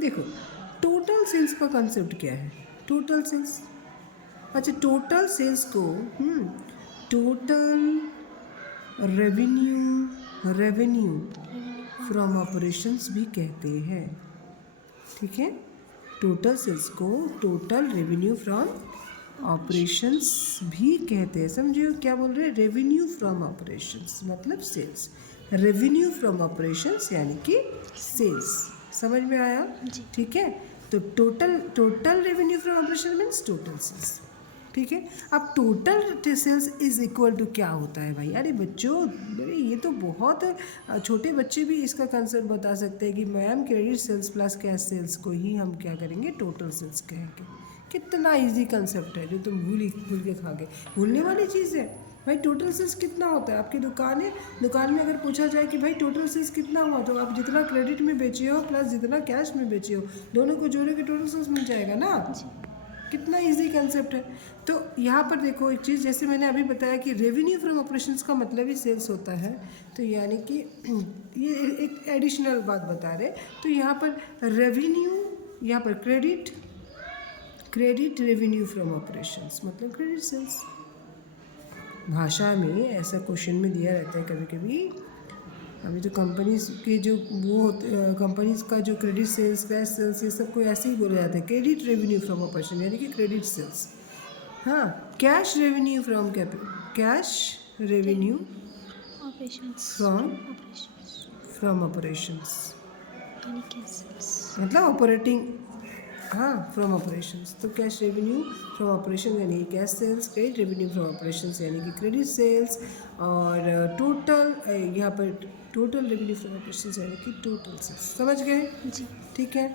देखो total sales का concept क्या है? टोटल सेल्स, अच्छा टोटल सेल्स को टोटल रेवेन्यू फ्रॉम ऑपरेशंस भी कहते हैं, ठीक है। टोटल सेल्स को टोटल रेवेन्यू फ्रॉम ऑपरेशंस भी कहते हैं। समझिए क्या बोल रहे हैं? रेवेन्यू फ्रॉम ऑपरेशंस मतलब सेल्स, रेवेन्यू फ्रॉम ऑपरेशंस यानी कि सेल्स। समझ में आया? ठीक है। तो total revenue from operation means total sales, ठीक है। अब total sales is equal to क्या होता है भाई? अरे बच्चों, अरे ये तो बहुत छोटे बच्चे भी इसका कंसेप्ट बता सकते हैं कि ma'am credit sales plus cash sales को ही हम क्या करेंगे? टोटल सेल्स कहेंगे। कितना इजी कंसेप्ट है जो तुम भूल के खा गए। भूलने वाली चीज़ है भाई। टोटल सेल्स कितना होता है? आपकी दुकान है, दुकान में अगर पूछा जाए कि भाई टोटल सेल्स कितना हुआ, तो आप जितना क्रेडिट में बेचे हो प्लस जितना कैश में बेचे हो, दोनों को जोड़े के टोटल सेल्स मिल जाएगा ना। कितना इजी कंसेप्ट है। तो यहाँ पर देखो एक चीज़, जैसे मैंने अभी बताया कि रेवेन्यू फ्रॉम ऑपरेशंस का मतलब ही सेल्स होता है, तो यानी कि ये एक एडिशनल बात बता रहे। तो यहाँ पर रेवेन्यू, यहाँ पर क्रेडिट रेवेन्यू फ्रॉम ऑपरेशंस मतलब क्रेडिट सेल्स। भाषा में ऐसा क्वेश्चन में दिया रहता है कभी कभी। अभी तो कंपनीज के जो वो होते, कंपनीज का जो क्रेडिट सेल्स, कैश सेल्स, ये सब को ऐसे ही बोला जाता है क्रेडिट रेवेन्यू फ्रॉम ऑपरेशन यानी कि क्रेडिट सेल्स। हाँ, cash revenue from cash revenue from operations मतलब ऑपरेटिंग, हाँ फ्रॉम ऑपरेशंस। तो कैश रेवेन्यू फ्रॉम ऑपरेशन यानी cash sales, credit revenue from operations यानी कि क्रेडिट सेल्स, और टोटल यहाँ पर टोटल रेवेन्यू फ्रॉम ऑपरेशंस यानी कि टोटल सेल्स। समझ गए? जी, ठीक है।